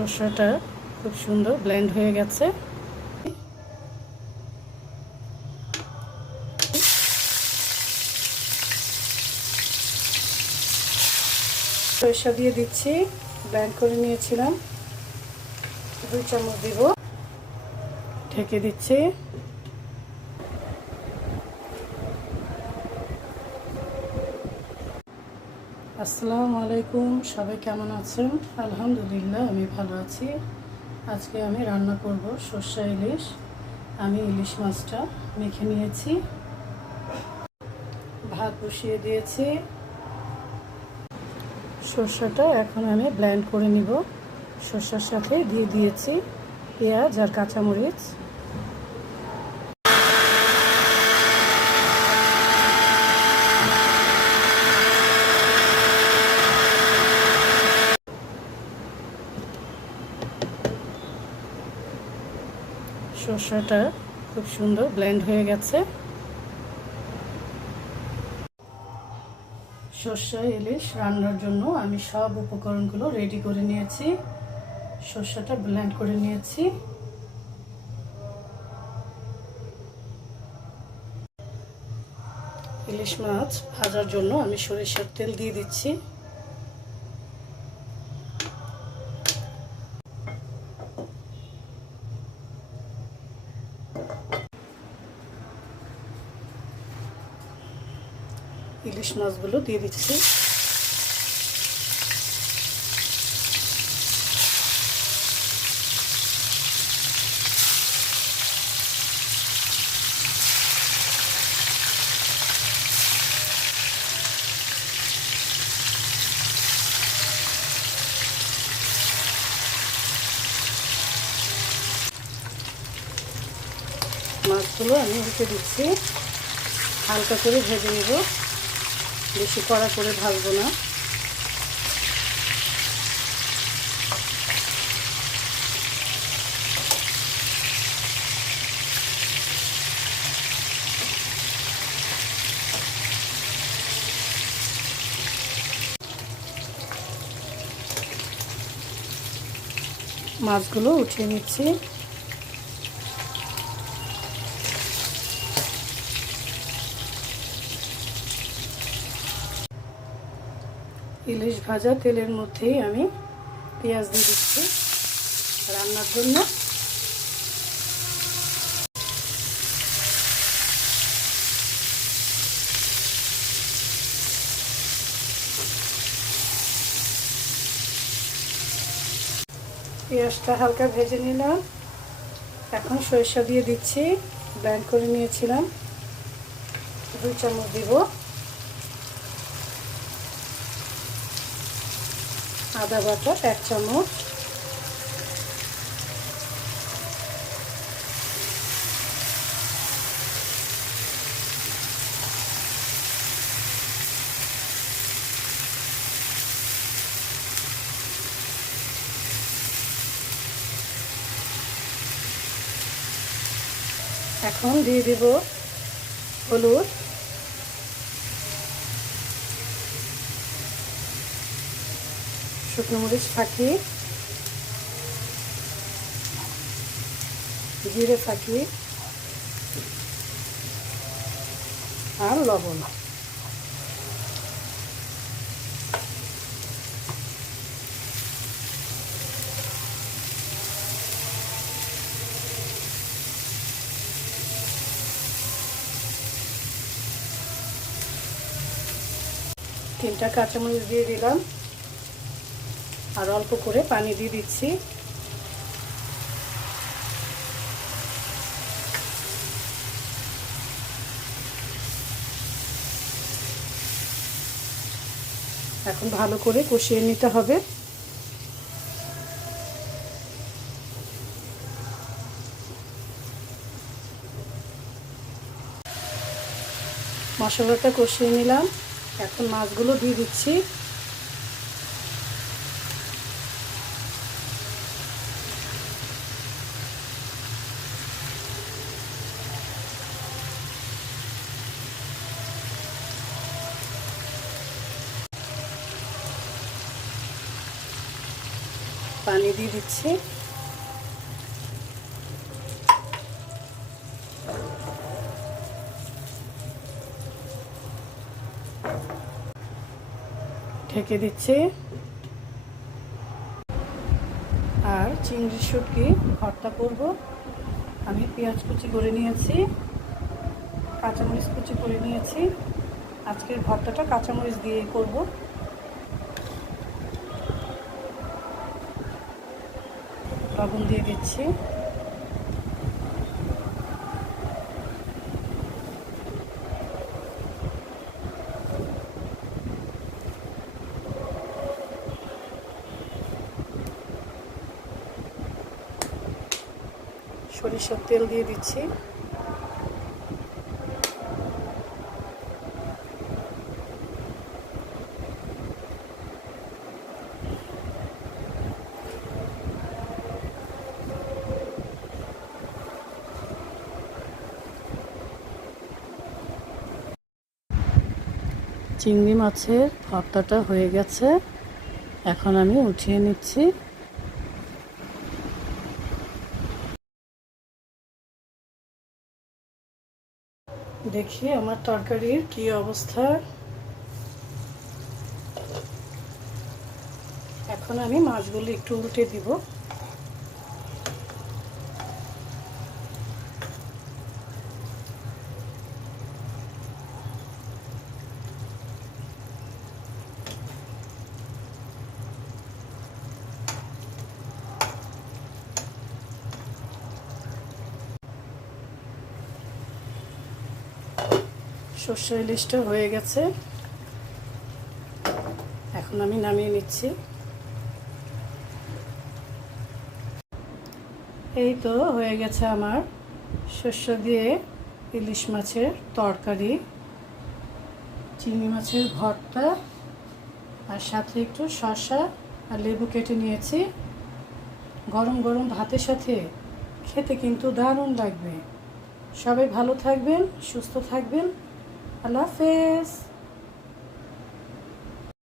সরষাটা খুব সুন্দর ব্লেন্ড হয়ে গেছে। সরষা দিয়ে দিচ্ছি, ব্লেন্ড করে নিয়েছিলাম, 2 চামচ দিব, ঢেকে দিচ্ছি। আসসালামু আলাইকুম, সবাই কেমন আছেন? আলহামদুলিল্লাহ আমি ভালো আছি। আজকে আমি রান্না করব সরষা ইলিশ। আমি ইলিশ মাছটা মেখে নিয়েছি, ভাত বসিয়ে দিয়েছি। সরষাটা এখন আমি ব্লেন্ড করে নিব। সরষার সাথে দিয়ে দিয়েছি পেঁয়াজ আর কাঁচামরিচ। সরষাটা খুব সুন্দর ব্লেন্ড হয়ে গেছে। সরষা ইলিশ রান্নার জন্য আমি সব উপকরণগুলো রেডি করে নিয়েছি। সরষাটা ব্লেন্ড করে নিয়েছি। ইলিশ মাছ ভাজার জন্য আমি সরিষার তেল দিয়ে দিচ্ছি। ইলিশ মাছগুলো দিয়ে দিচ্ছি। মাছগুলো আমি উল্টে দিচ্ছি, হালকা করে ভেজে নেব, বেশি কড়া করে ভাজবো না। মাছগুলো উঠিয়ে নিচ্ছি। ইলিশ ভাজা তেলের মধ্যেই আমি পেঁয়াজ দিয়ে দিচ্ছি রান্নার জন্য। পেঁয়াজটা হালকা ভেজে নিলাম। এখন সরিষা দিয়ে দিচ্ছি, ব্লেন্ড করে নিয়েছিলাম, 2 চামচ দিব। আদা বাটা 1 চামচ, এখন দিয়ে দিব হলুদ, শুকনো মরিচ ফাঁকি, জিরে ফাঁকি আর লবণ। তিনটা কাঁচামরিচ দিয়ে দিলাম আর অল্প করে পানি দিয়ে দিচ্ছি। এখন ভালো করে কষিয়ে নিতে হবে। মশলাটা কষিয়ে নিলাম, এখন মাছগুলো দিয়ে দিচ্ছি। পানি দিয়ে দিচ্ছি। ঢেকে দিচ্ছি। আর চিংড়ি শুটকি ভর্তা করব। আমি পেঁয়াজ কুচি করে নিয়েছি, কাঁচামরিচ কুচি করে নিয়েছি। আজকের ভর্তাটা কাঁচামরিচ দিয়েই করব। লবণ দিয়ে দিচ্ছি। সরিষার তেল দিয়ে দিচ্ছি। চিংড়ি মাছের ভর্তাটা হয়ে গেছে, এখন আমি উঠিয়ে নিচ্ছি। দেখি আমার তরকারির কি অবস্থা। এখন আমি মাছগুলো একটু উল্টে দিব। সর্ষে ইলিশটা হয়ে গেছে, এখন আমি নামিয়ে নিচ্ছি। এই তো হয়ে গেছে আমার শস্য দিয়ে ইলিশ মাছের তরকারি, চিংড়ি মাছের ভর্তা, আর সাথে একটু শসা আর লেবু কেটে নিয়েছি। গরম গরম ভাতের সাথে খেতে কিন্তু দারুণ লাগবে। সবাই ভালো থাকবেন, সুস্থ থাকবেন। আল্লাহ হাফেজ।